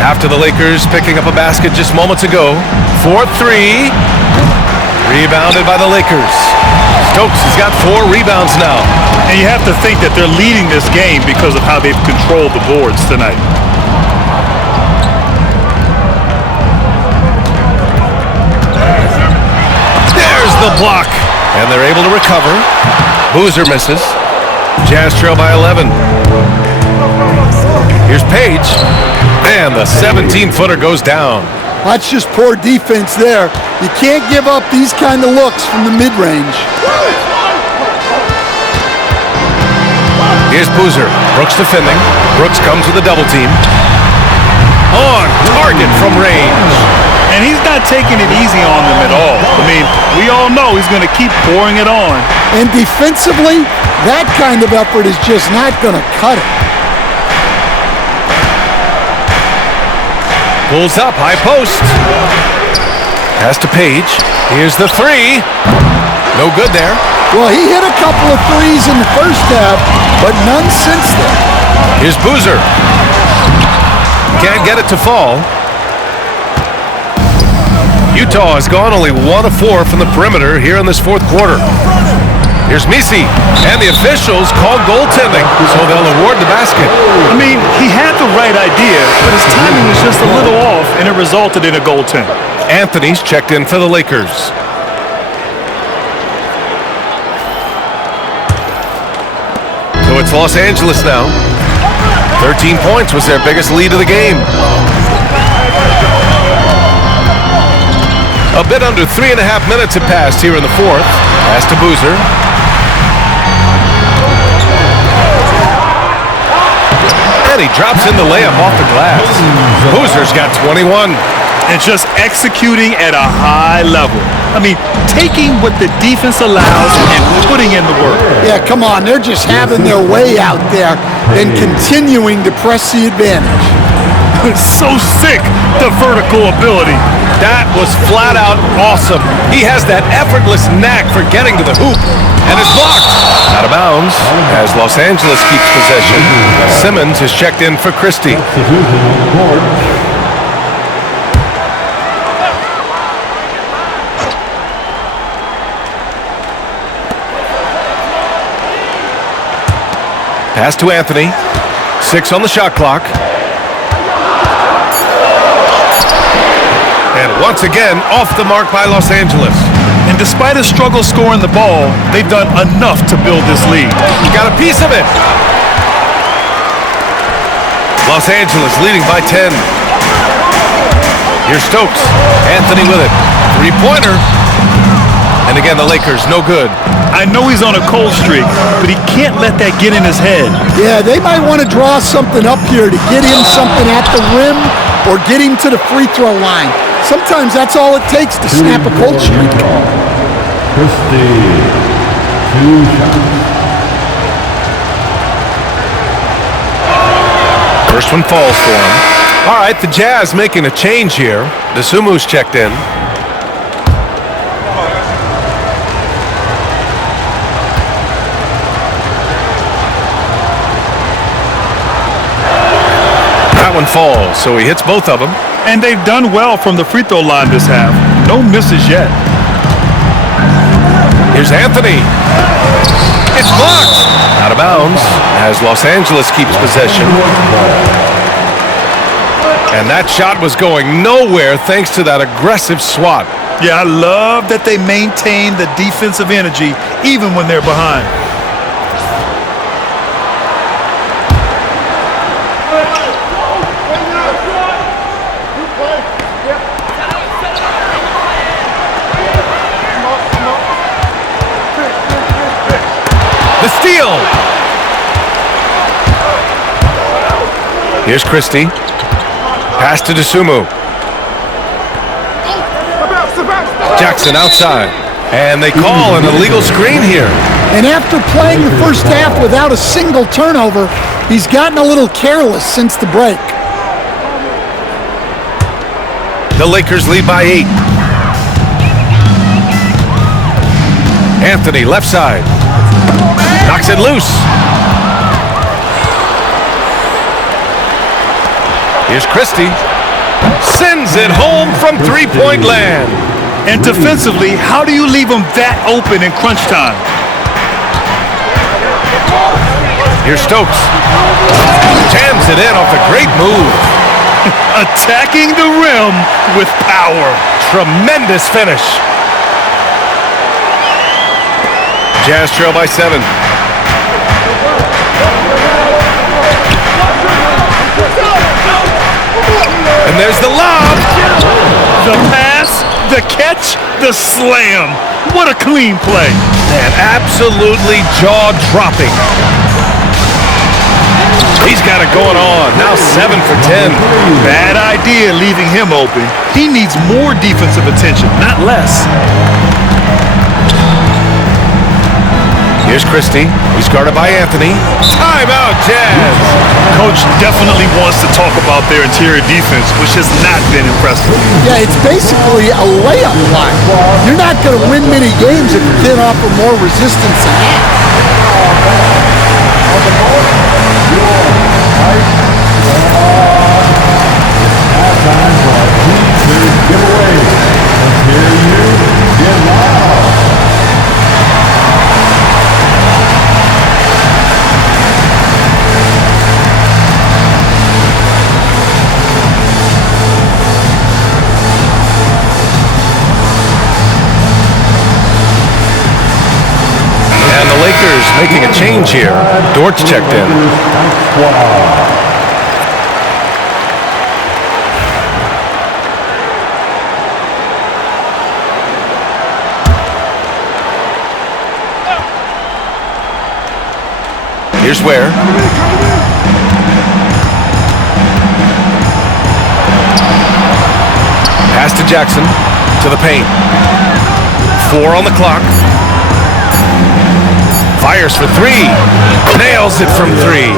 After the Lakers picking up a basket just moments ago. 4-3. Rebounded by the Lakers. Stokes has got 4 rebounds now. And you have to think that they're leading this game because of how they've controlled the boards tonight. There's the block. And they're able to recover. Boozer misses. Jazz trail by 11. Here's Page. And the 17-footer goes down. That's just poor defense there. You can't give up these kind of looks from the mid-range. Here's Boozer. Brooks defending. Brooks comes with a double team. On target from range. And he's not taking it easy on them at all. I mean, we all know he's going to keep pouring it on. And defensively, that kind of effort is just not going to cut it. Pulls up, high post. Pass to Page. Here's the 3. No good there. Well, he hit a couple of threes in the first half, but none since then. Here's Boozer. Can't get it to fall. Utah has gone only 1 of 4 from the perimeter here in this fourth quarter. Here's Misi, and the officials call goaltending, so they'll award the basket. I mean, he had the right idea, but his timing was just a little off, and it resulted in a goaltend. Anthony's checked in for the Lakers. So it's Los Angeles now. 13 points was their biggest lead of the game. A bit under 3.5 minutes have passed here in the fourth. Pass to Boozer. And he drops in the layup off the glass. Boozer's got 21. And just executing at a high level. I mean, taking what the defense allows and putting in the work. Yeah, come on. They're just having their way out there and continuing to press the advantage. So sick, the vertical ability. That was flat out awesome. He has that effortless knack for getting to the hoop. And it's blocked. Out of bounds as Los Angeles keeps possession. Simmons is checked in for Christie. Pass to Anthony. 6 on the shot clock. And once again, off the mark by Los Angeles. And despite a struggle scoring the ball, they've done enough to build this lead. He got a piece of it. Los Angeles leading by 10. Here's Stokes. Anthony with it. 3-pointer. And again, the Lakers, no good. I know he's on a cold streak, but he can't let that get in his head. Yeah, they might want to draw something up here to get him something at the rim or get him to the free throw line. Sometimes that's all it takes to snap a cold streak. Christie, 2 shots. First one falls for him. All right, the Jazz making a change here. Desumu's checked in. That one falls, so he hits both of them. And they've done well from the free throw line this half. No misses yet. Here's Anthony. It's blocked. Out of bounds as Los Angeles keeps possession. And that shot was going nowhere thanks to that aggressive swat. Yeah, I love that they maintain the defensive energy even when they're behind. The steal. Here's Christie. Pass to DeSumo. Jackson outside. And they call an illegal screen here. And after playing the first half without a single turnover, he's gotten a little careless since the break. The Lakers lead by 8. Anthony, left side. Knocks it loose. Here's Christie. Sends it home from three-point land. And defensively, how do you leave them that open in crunch time? Here's Stokes. Jams it in off a great move. Attacking the rim with power. Tremendous finish. Jazz trail by 7. And there's the lob. The pass, the catch, the slam. What a clean play. And absolutely jaw-dropping. He's got it going on. Now 7 for 10. Bad idea leaving him open. He needs more defensive attention, not less. Here's Christie. He's guarded by Anthony. Timeout, Jazz. Coach definitely wants to talk about their interior defense, which has not been impressive. Yeah, it's basically a layup line. You're not going to win many games if you can't offer more resistance than that. Halftime for our T-shirt giveaway. Let's hear you get loud. And the Lakers making a change here. Dort's checked in. Here's Ware. Pass to Jackson. To the paint. 4 on the clock. Fires for 3. Nails it from 3.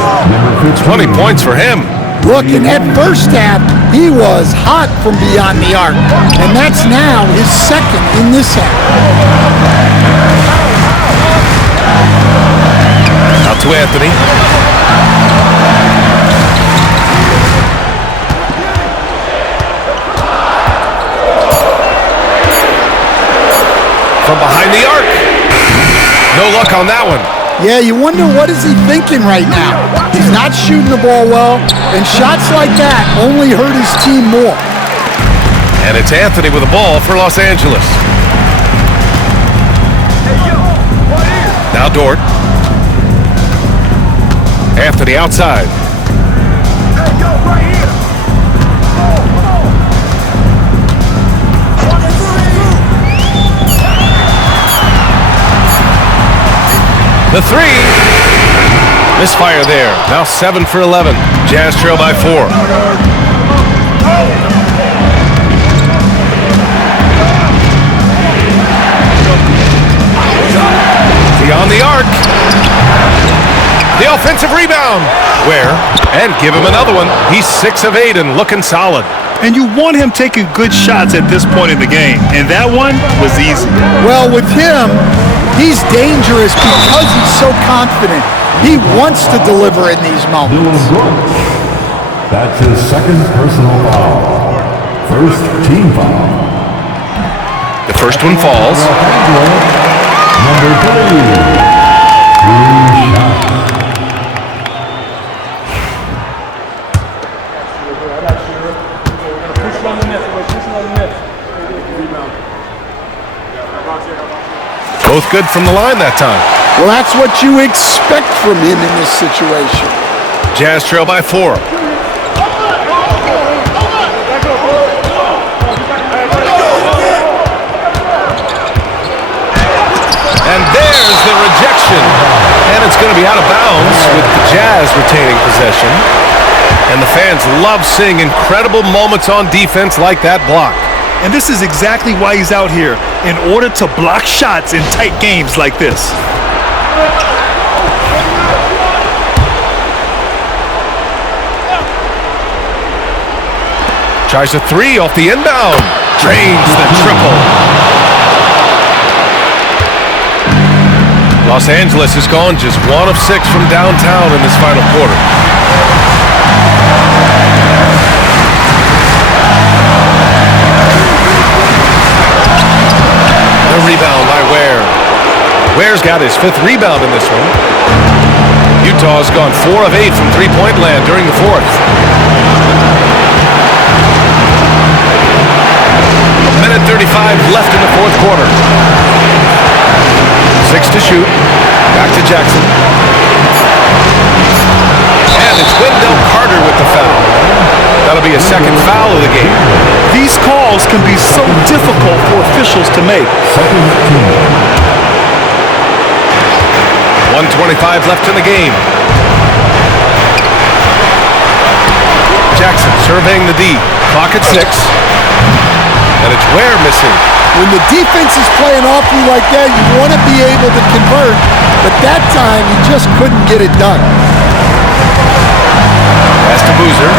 20 points for him. Look, in that first half, he was hot from beyond the arc. And that's now his second in this half. Out to Anthony. From behind the arc. No luck on that one. Yeah, you wonder what is he thinking right now. He's not shooting the ball well, and shots like that only hurt his team more. And it's Anthony with the ball for Los Angeles. Now Dort. Anthony outside. The 3. Misfire there. Now 7 for 11. Jazz trail by 4. Beyond the arc. The offensive rebound. Ware. And give him another one. He's 6 of 8 and looking solid. And you want him taking good shots at this point in the game. And that one was easy. Well, with him, he's dangerous because he's so confident. He wants to deliver in these moments. That's his second personal foul. First team foul. The first one falls. Number 3. 3 shots. Both good from the line that time. Well, that's what you expect from him in this situation. Jazz trail by 4. And there's the rejection. And it's going to be out of bounds with the Jazz retaining possession. And the fans love seeing incredible moments on defense like that block. And this is exactly why he's out here, in order to block shots in tight games like this. Tries a 3 off the inbound. Drains the triple. Los Angeles has gone just 1 of 6 from downtown in this final quarter. The rebound by Ware. Ware's got his 5th rebound in this one. Utah's gone 4 of 8 from three-point land during the 4th. Minute 35 left in the 4th quarter. 6 to shoot. Back to Jackson. And it's Wendell Carter with the foul. That'll be a 2nd foul of the game. These calls can be so difficult for officials to make. 1:25 left in the game. Jackson surveying the D. Clock at 6. And it's Ware missing. When the defense is playing off you like that, you want to be able to convert, but that time you just couldn't get it done. Pass to Boozer.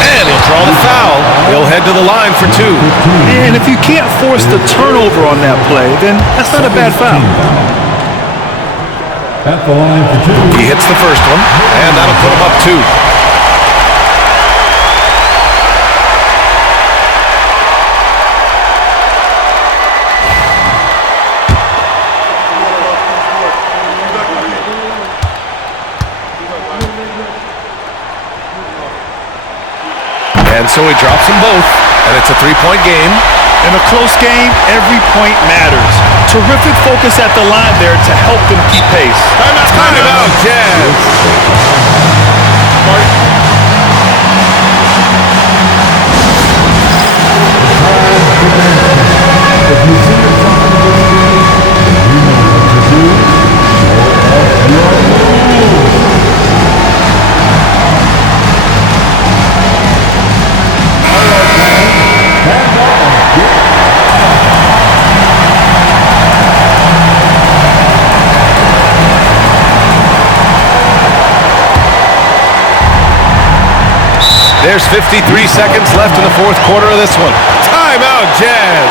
And he'll draw the foul. He'll head to the line for 2. And if you can't force the turnover on that play, then that's not a bad foul. At the line for 2. He hits the first one, and that'll put him up 2. And so he drops them both, and it's a 3-point game. In a close game, every point matters. Terrific focus at the line there to help them keep pace. Timeout, Jazz. If you see a problem in the game, then you know what to do. Show off your moves. All right, guys. Hands up and get out. 53 seconds left in the 4th quarter of this one. Timeout, Jazz.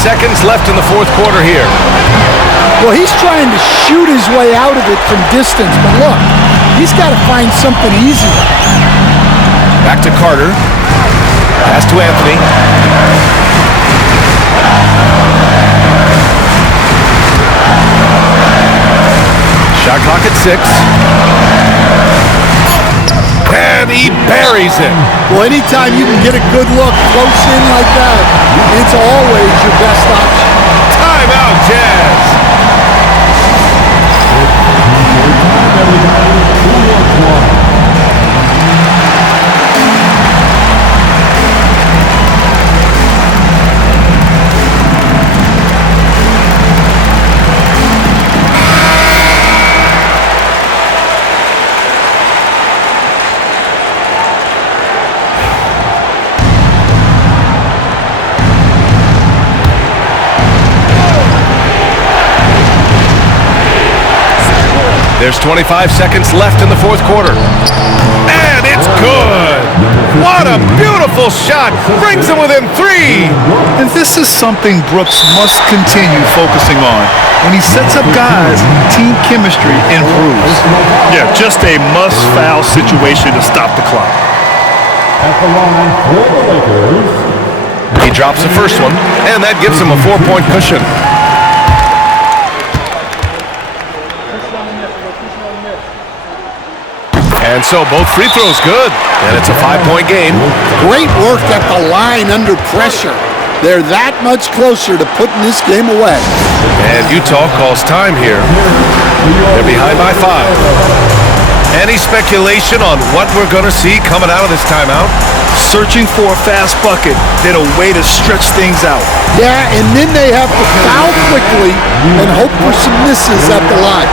Seconds left in the 4th quarter here. Well, he's trying to shoot his way out of it from distance, but look, he's got to find something easier. Back to Carter. Pass to Anthony. Shot clock at 6. And he buries it. Well, anytime you can get a good look close in like that, it's always your best option. Timeout, Jazz. Time, everybody. 2-1-1. There's 25 seconds left in the fourth quarter. And it's good! What a beautiful shot! Brings them within 3! And this is something Brooks must continue focusing on. When he sets up guys, team chemistry improves. Yeah, just a must-foul situation to stop the clock. At the line for the Lakers. He drops the first one, and that gives him a 4-point cushion. And so both free throws good, and it's a 5-point game. Great work at the line under pressure. They're that much closer to putting this game away. And Utah calls time here. They're behind by 5. Any speculation on what we're going to see coming out of this timeout? Searching for a fast bucket, then a way to stretch things out. Yeah, and then they have to foul quickly and hope for some misses at the line.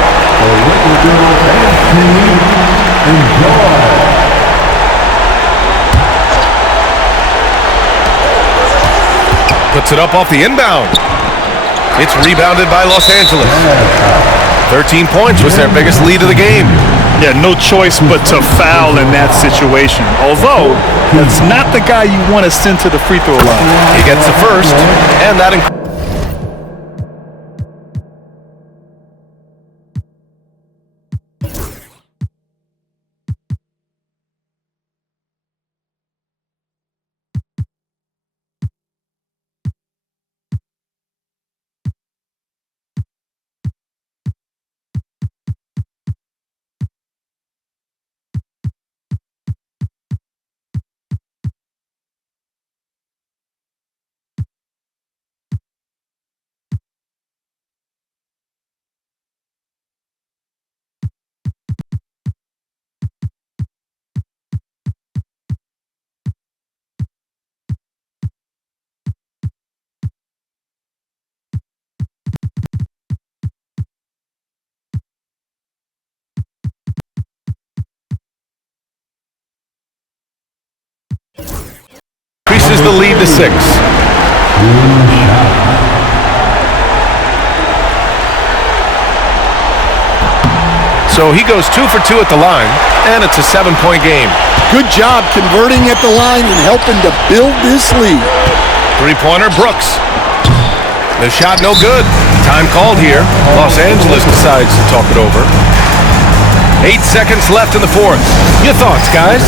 Puts it up off the inbound. It's rebounded by Los Angeles. 13 points was their biggest lead of the game. Yeah, no choice but to foul in that situation. Although, that's not the guy you want to send to the free throw line. He gets the first, and that increases the lead to 6. So he goes 2 for 2 at the line, and it's a 7-point game. Good job converting at the line and helping to build this lead. Three-pointer, Brooks. The shot no good. Time called here. Los Angeles decides to talk it over. 8 seconds left in the fourth. Your thoughts, guys?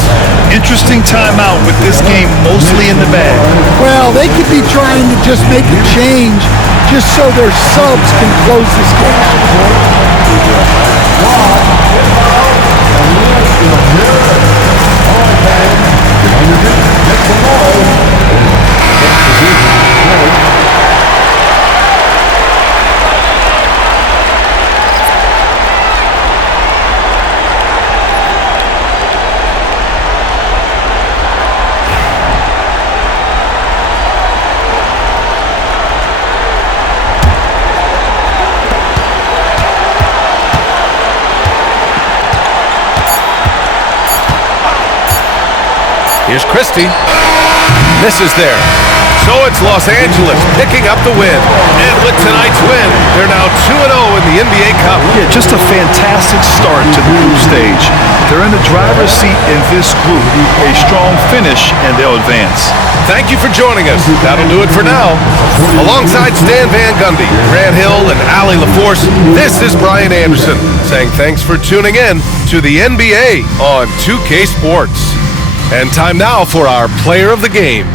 Interesting timeout with this game mostly in the bag. Well, they could be trying to just make a change just so their subs can close this game. Here's Christie. Misses there. So it's Los Angeles picking up the win. And with tonight's win, they're now 2-0 in the NBA Cup. Yeah, just a fantastic start to the group stage. They're in the driver's seat in this group. A strong finish, and they'll advance. Thank you for joining us. That'll do it for now. Alongside Stan Van Gundy, Grant Hill, and Ali LaForce, this is Brian Anderson saying thanks for tuning in to the NBA on 2K Sports. And time now for our player of the game.